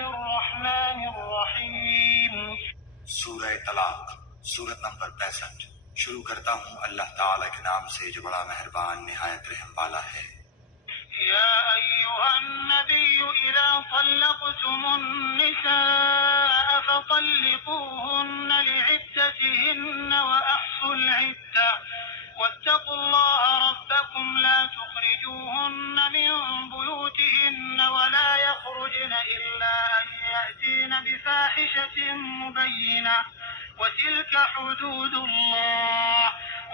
الرحمن الرحيم سورہ طلاق سورت نمبر 65 شروع کرتا ہوں اللہ تعالیٰ کے نام سے جو بڑا مہربان نہایت رحم والا ہے۔ يا أيها النبي إذا طلقتم النساء فطلقوهن لعدتهن وأحصوا العدة واتقوا الله ربكم لا تخرجوهن من بيوتهن ولا يخرجن إلا أن يأتين بفاحشة مبينة وتلك حدود الله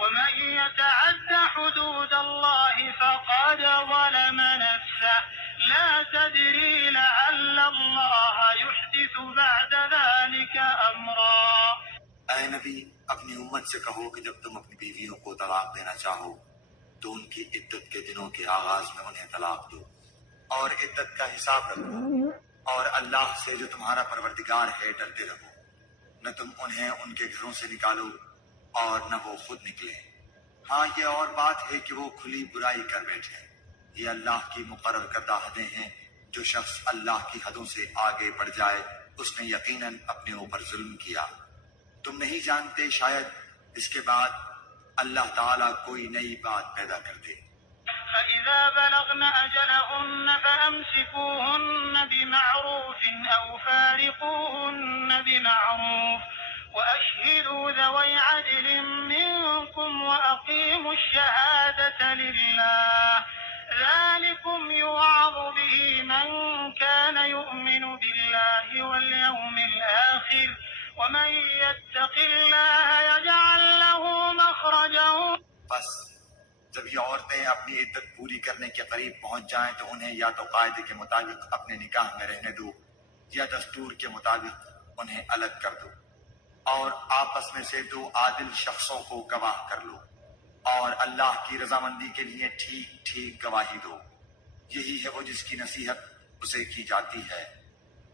ومن يتعد حدود الله فقد ظلم نفسه لا تدري لعل الله يحدث بعد ذلك أمرا۔ اے نبی اپنی امت سے کہو کہ جب تم اپنی بیویوں کو طلاق دینا چاہو تو ان کی عدت کے دنوں کے آغاز میں انہیں طلاق دو اور عدت کا حساب رکھو اور اللہ سے جو تمہارا پروردگار ہے ڈرتے رہو۔ نہ تم انہیں ان کے گھروں سے نکالو اور نہ وہ خود نکلے۔ ہاں یہ اور بات ہے کہ وہ کھلی برائی کر بیٹھے۔ یہ اللہ کی مقرر کردہ حدیں ہیں۔ جو شخص اللہ کی حدوں سے آگے بڑھ جائے اس نے یقیناً اپنے اوپر ظلم کیا۔ تم نہیں جانتے شاید اس کے بعد اللہ تعالیٰ کوئی نئی بات پیدا کر دے۔ فإذا بلغن أجلهن فأمسكوهن بمعروف أو فارقوهن بمعروف وأشهدوا ذوي عدل منكم وأقيموا الشهادة لله ذلكم يوعظ به من كان يؤمن بالله واليوم الآخر ومن يتق الله يجعل له مخرجا۔ بس جب یہ عورتیں اپنی عدت پوری کرنے کے قریب پہنچ جائیں تو انہیں یا تو قاعدے کے مطابق اپنے نکاح میں رہنے دو یا دستور کے مطابق انہیں الگ کر دو اور آپس میں سے دو عادل شخصوں کو گواہ کر لو اور اللہ کی رضامندی کے لیے ٹھیک ٹھیک گواہی دو۔ یہی ہے وہ جس کی نصیحت اسے کی جاتی ہے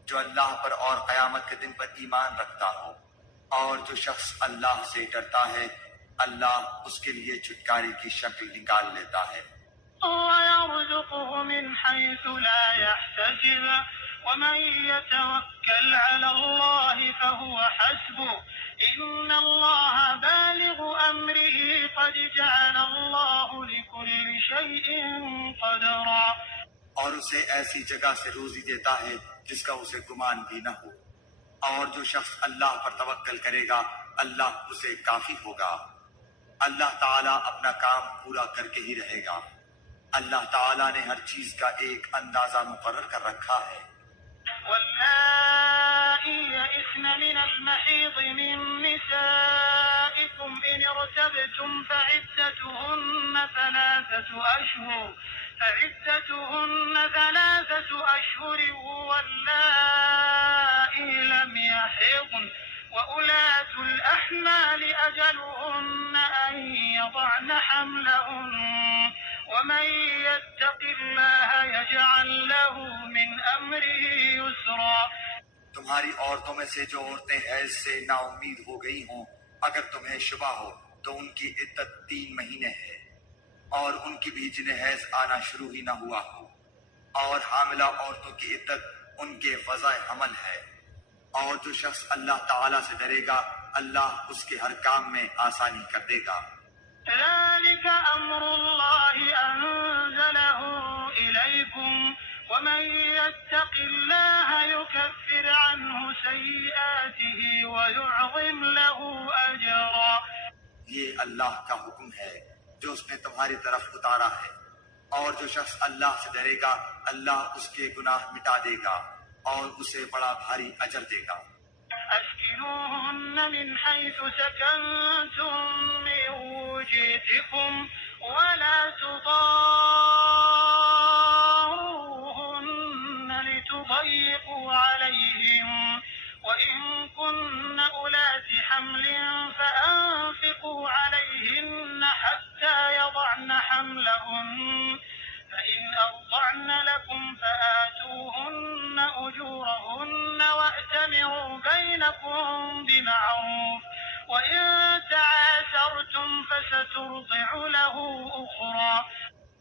جو اللہ پر اور قیامت کے دن پر ایمان رکھتا ہو، اور جو شخص اللہ سے ڈرتا ہے اللہ اس کے لیے چھٹکارے کی شکل نکال لیتا ہے۔ وَيَرْزُقْهُ مِنْ حَيْثُ لَا يَحْتَسِبُ وَمَنْ يَتَوَكَّلْ عَلَى اللَّهِ فَهُوَ حَسْبُهُ إِنَّ اللَّهَ بَالِغُ أَمْرِهِ قَدْ جَعَلَ اللَّهُ لِكُلِّ شَيْءٍ قَدْرًا۔ اور اسے ایسی جگہ سے روزی دیتا ہے جس کا اسے گمان بھی نہ ہو، اور جو شخص اللہ پر توکل کرے گا اللہ اسے کافی ہوگا۔ اللہ تعالیٰ اپنا کام پورا کر کے ہی رہے گا۔ اللہ تعالیٰ نے ہر چیز کا ایک اندازہ مقرر کر رکھا ہے۔ واللائي يئسن من المحيض من نسائكم إن ارتبتم فعدتهن ثلاثة أشهر واللائي لم يحضن وأولاة الأحمال أجلهن أن يضعن حملهن ومن يتق الله يجعل له من أمره يسرا۔ تمہاری عورتوں میں سے جو عورتیں حیض سے نا امید ہو گئی ہوں اگر تمہیں شبہ ہو تو ان کی عدت 3 مہینے ہے، اور ان کی بھی جنہیں حیض آنا شروع ہی نہ ہوا ہو، اور حاملہ عورتوں کی عدت ان کے وضع حمل ہے۔ اور جو شخص اللہ تعالیٰ سے ڈرے گا اللہ اس کے ہر کام میں آسانی کر دے گا۔ ذلك أمر الله أنزله إليكم ومن يتق الله يكفر عنه سيئاته ويعظم له أجرا۔ یہ اللہ کا حکم ہے جو اس نے تمہاری طرف اتارا ہے، اور جو شخص اللہ سے ڈرے گا اللہ اس کے گناہ مٹا دے گا اور اسے بڑا بھاری اجر دے گا۔ أسكنوهن من حيث سكنتم من وجدكم ولا تضاروهن لتضيقوا عليهم وإن كن أولات حمل فأنفقوا عليهن حتى يضعن حملهن فإن أرضعن لكم فآتوهن أجورهن وأتمروا بينكم بمعروف وإن تعاسرتم فسترضع له أخرى۔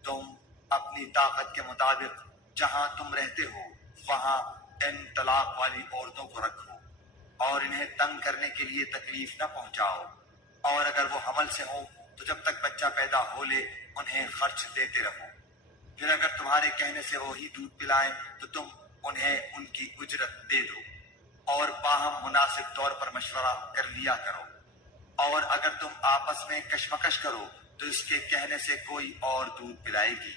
تم اپنی طاقت کے مطابق جہاں تم رہتے ہو وہاں ان طلاق والی عورتوں کو رکھو اور انہیں تنگ کرنے کے لیے تکلیف نہ پہنچاؤ، اور اگر وہ حمل سے ہوں تو جب تک بچہ پیدا ہو لے انہیں خرچ دیتے رہو، پھر اگر تمہارے کہنے سے وہی دودھ پلائیں تو تم انہیں ان کی اجرت دے دو، اور باہم مناسب طور پر مشورہ کر لیا کرو، اور اگر تم آپس میں کشمکش کرو تو اس کے کہنے سے کوئی اور دودھ پلائے گی۔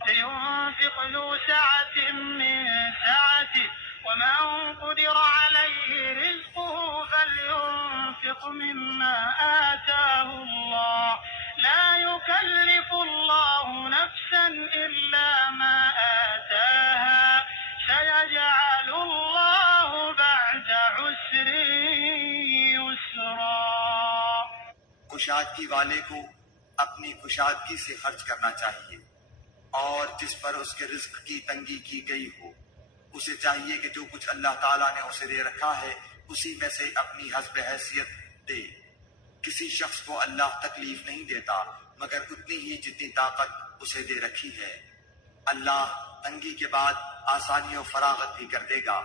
لينفق ذو سعة من سعته ومن قدر عليه رزقه فلينفق مما آتاه الله لا يكلف الله نفسا إلا ما آتاها سيجعل الله بعد عسر يسرا۔ کشادگی والے کو اپنی کشادگی سے خرچ کرنا چاہیے، اور جس پر اس کے رزق کی تنگی کی گئی ہو اسے چاہیے کہ جو کچھ اللہ تعالیٰ نے اسے دے رکھا ہے اسی میں سے اپنی حسب حیثیت دے۔ کسی شخص کو اللہ تکلیف نہیں دیتا مگر اتنی ہی جتنی طاقت اسے دے رکھی ہے۔ اللہ تنگی کے بعد آسانی و فراغت بھی کر دے گا۔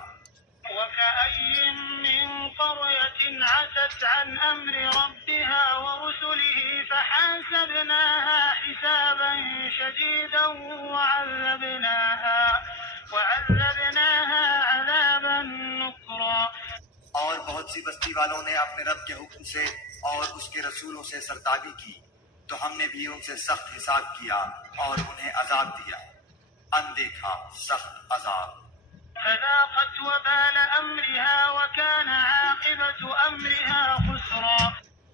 وكأي من قرية عتت عن أمر ربها ورسله فحاسبناها حسابا شديدا وعذبناها عذابا نكرا۔ اور بہت سی بستی والوں نے اپنے رب کے حکم سے اور اس کے رسولوں سے سرتابی کی تو ہم نے بھی ان سے سخت حساب کیا اور انہیں عذاب دیا، اندیکھا سخت عذاب۔ فذاقت وبال أمرها وكان عاقبة أمرها خسرا۔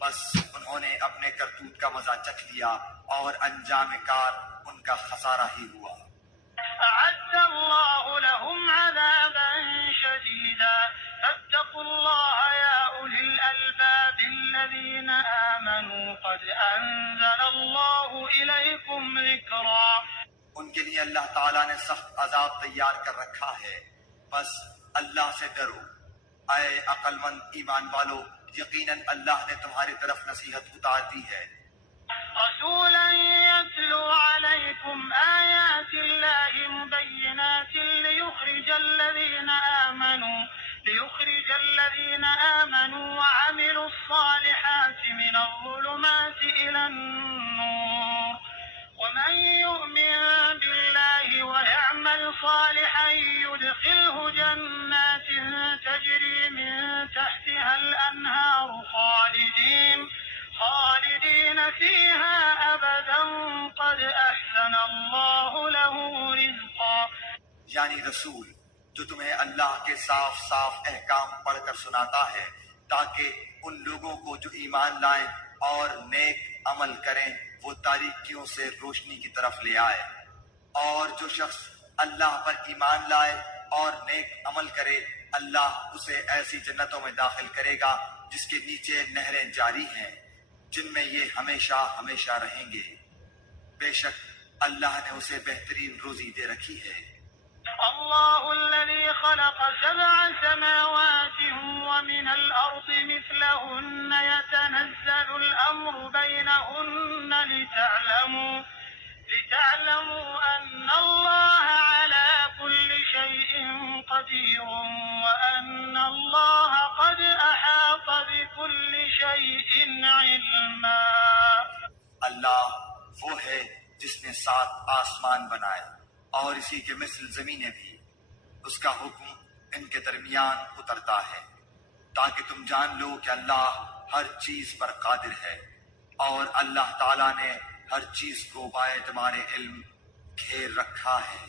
بس انہوں نے اپنے کرتوت کا مزہ چکھ لیا اور انجام کار ان کا خسارہ ہی ہوا۔ أعد الله لهم عذابا شديدا فاتقوا الله يا أولي الألباب الذين آمنوا قد أنزل الله إليكم ذكرا۔ ان کے لیے اللہ تعالیٰ نے سخت عذاب تیار کر رکھا ہے، بس اللہ سے ڈرو اے عقل مند ایمان والو، یقیناً اللہ نے تمہاری طرف نصیحت اتار دی ہے۔ رسولا يتلو عليكم آيات الله مبينات ليخرج الذين آمنوا وعملوا الصالحات من الظلمات إلى النور ومن يؤمن بالله ويعمل صالحا يدخله جنات تجري من تحتها الأنهار خالدين فيها أبدا قد أحسن الله له رزقا۔ یعنی رسول جو تمہیں اللہ کے صاف صاف احکام پڑھ کر سناتا ہے تاکہ ان لوگوں کو جو ایمان لائیں اور نیک عمل کریں وہ تاریکیوں سے روشنی کی طرف لے آئے، اور جو شخص اللہ پر ایمان لائے اور نیک عمل کرے اللہ اسے ایسی جنتوں میں داخل کرے گا جس کے نیچے نہریں جاری ہیں، جن میں یہ ہمیشہ ہمیشہ رہیں گے۔ بے شک اللہ نے اسے بہترین روزی دے رکھی ہے۔ الله الذي خلق 7 سماوات ومن الأرض مثلهن يتنزل الأمر بينهن لتعلموا أن الله على كل شيء قدير وأن الله قد أحاط بكل شيء علما۔ اللہ وہ ہے جس نے 7 آسمان بنائے اور اسی کے مثل زمینیں بھی، اس کا حکم ان کے درمیان اترتا ہے تاکہ تم جان لو کہ اللہ ہر چیز پر قادر ہے، اور اللہ تعالیٰ نے ہر چیز کو بائے تمہارے علم گھیر رکھا ہے۔